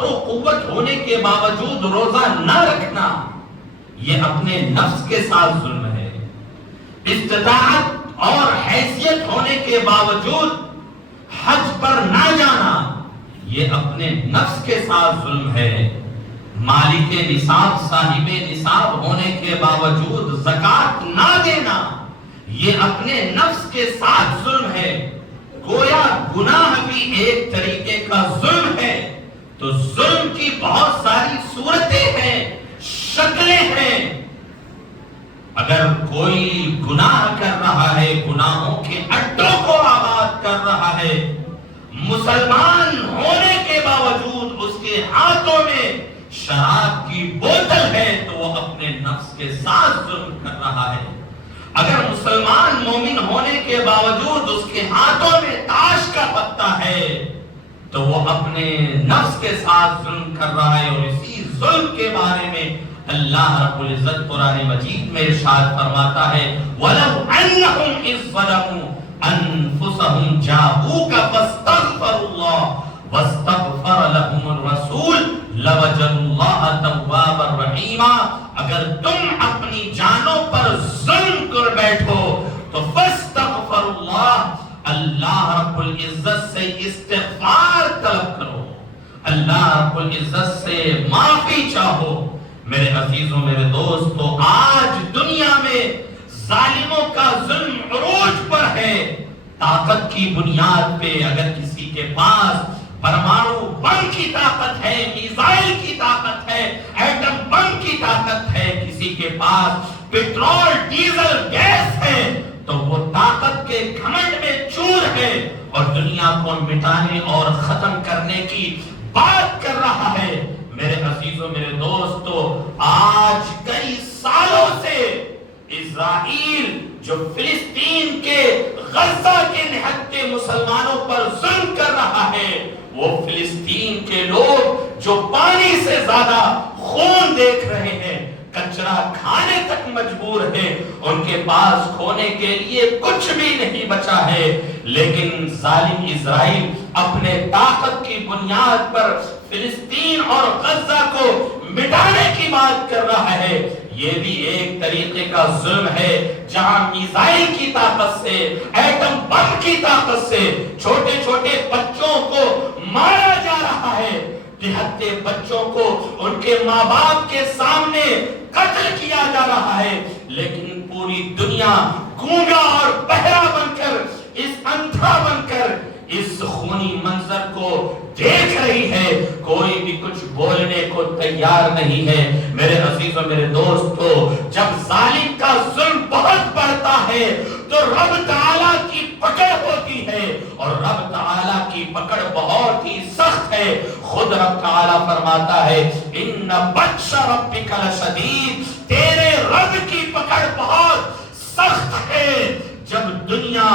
طاقت و قوت ہونے کے باوجود روزہ نہ رکھنا یہ اپنے نفس کے ساتھ ظلم ہے. استطاعت اور حیثیت ہونے کے باوجود حج پر نہ جانا یہ اپنے نفس کے ساتھ ظلم ہے. مالک نصاب صاحب نصاب ہونے کے باوجود زکوٰۃ نہ دینا یہ اپنے نفس کے ساتھ ظلم ہے. گویا گناہ بھی ایک طریقے کا ظلم ہے. تو ظلم کی بہت ساری صورتیں ہیں، شکلیں ہیں. اگر کوئی گناہ کر رہا ہے، گناہوں کے اڈوں کو آباد کر رہا ہے، مسلمان ہونے کے باوجود اس کے ہاتھوں میں شراب کی بوتل ہے تو وہ اپنے نفس کے ساتھ ظلم کر رہا ہے. اگر مسلمان مومن ہونے کے باوجود اس کے ہاتھوں میں تاش کا پتہ ہے تو وہ اپنے نفس کے ساتھ ظلم کر رہا ہے. اور اسی ظلم کے بارے میں اللہ رب العزت قرآن مجید میں ارشاد فرماتا ہے وَلَوْ أَنَّهُمْ إِذْ ظَلَمُوا أَنفُسَهُمْ جَاءُوكَ فَاسْتَغْفَرُوا اللَّهَ وَاسْتَغْفَرَ لَهُمُ الرَّسُولُ لَوَجَدُوا اللَّهَ تَوَّابًا رَحِيمًا. اگر تم اپنی جانوں پر ظلم کر بیٹھو تو فاستغفروا اللہ، اللہ رب العزت سے استغفار طلب کرو، اللہ رب العزت سے معافی چاہو. میرے عزیزوں، میرے دوستو، آج دنیا میں ظالموں کا ظلم عروج پر ہے. طاقت کی بنیاد پہ اگر کسی کے پاس پرمانو بم کی طاقت ہے، میزائل کی طاقت ہے، ایٹم بم کی طاقت ہے، کسی کے پاس پیٹرول ڈیزل گیس ہے تو وہ طاقت کے گھمنڈ میں چور ہے اور دنیا کو مٹانے اور ختم کرنے کی بات کر رہا ہے. میرے عزیزوں، میرے دوستو، آج کئی سالوں سے اسرائیل جو فلسطین کے غزہ کے نہتے مسلمانوں پر ظلم کر رہا ہے، وہ فلسطین کے لوگ جو پانی سے زیادہ خون دیکھ رہے ہیں، کچرا کھانے تک مجبور ہیں، ان کے پاس کھونے کے لیے کچھ بھی نہیں بچا ہے. لیکن ظالم اسرائیل اپنے طاقت کی بنیاد پر فلسطین اور غزہ کو مٹانے کی بات کر رہا ہے. یہ بھی ایک طریقے کا ظلم ہے جہاں میزائل کی طاقت سے، ایٹم بم کی طاقت سے چھوٹے چھوٹے بچوں کو مارا جا رہا ہے. نہتے بچوں کو ان کے ماں باپ کے سامنے قتل کیا جا رہا ہے. لیکن پوری دنیا گونگا اور بہرا بن کر، اس اندھا بن کر اس خونی منظر کو دیکھ رہی ہے. کوئی بھی کچھ بولنے کو تیار نہیں ہے. میرے عزیزوں، میرے دوستو، جب ظالم کا ظلم بہت بڑھتا ہے تو رب تعالیٰ کی پکڑ ہوتی ہے، اور رب تعالیٰ کی پکڑ بہت ہی سخت ہے. خود رب تعالیٰ فرماتا ہے ان بطش ربک لشدید، تیرے رب کی پکڑ بہت سخت ہے. جب دنیا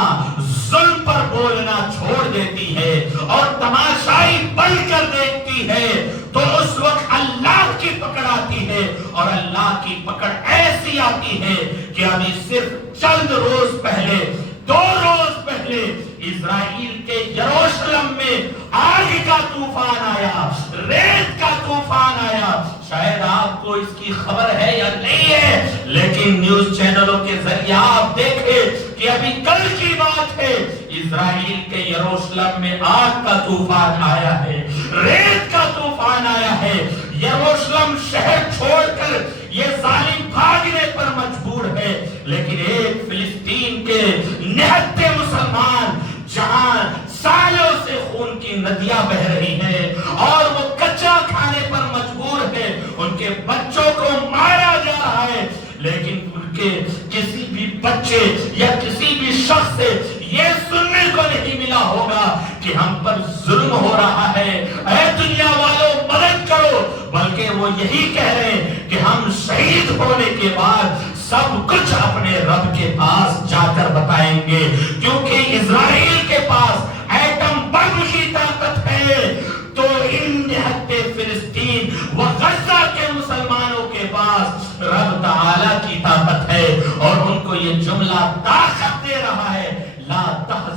ظلم پر بولنا چھوڑ دیتی ہے اور تماشائی بن کر دیکھتی ہے تو اس وقت اللہ کی پکڑ آتی ہے. اور اللہ کی پکڑ ایسی آتی ہے کہ ابھی صرف چند روز پہلے، 2 روز پہلے اسرائیل کے یروشلم میں آگ کا طوفان آیا، ریت کا طوفان آیا. شاید آپ کو اس کی خبر ہے یا نہیں ہے، لیکن نیوز چینلوں کے ذریعے آپ دیکھیں کہ ابھی کل کی بات ہے، اسرائیل کے یروشلم میں آگ کا طوفان آیا ہے، ریت کا طوفان آیا ہے. یروشلم شہر چھوڑ کر یہ ظالم بھاگنے پر مجبور ہے. لیکن ایک فلسطین کے نہتے مسلمان جہاں سالوں سے خون کی ندیاں بہ رہی ہیں اور وہ کچا کھانے پر مجبور ہے، ان کے بچوں کو مارا جا رہا ہے، لیکن ان کے کسی بھی بچے یا کسی بھی شخص سے یہ سننے کو نہیں ملا ہوگا کہ ہم پر ظلم ہو رہا ہے، اے دنیا والوں مدد کرو، بلکہ وہ یہی کہہ رہے ہیں کہ ہم شہید ہونے کے بعد سب کچھ اپنے رب کے پاس جا کر بتائیں گے. کیونکہ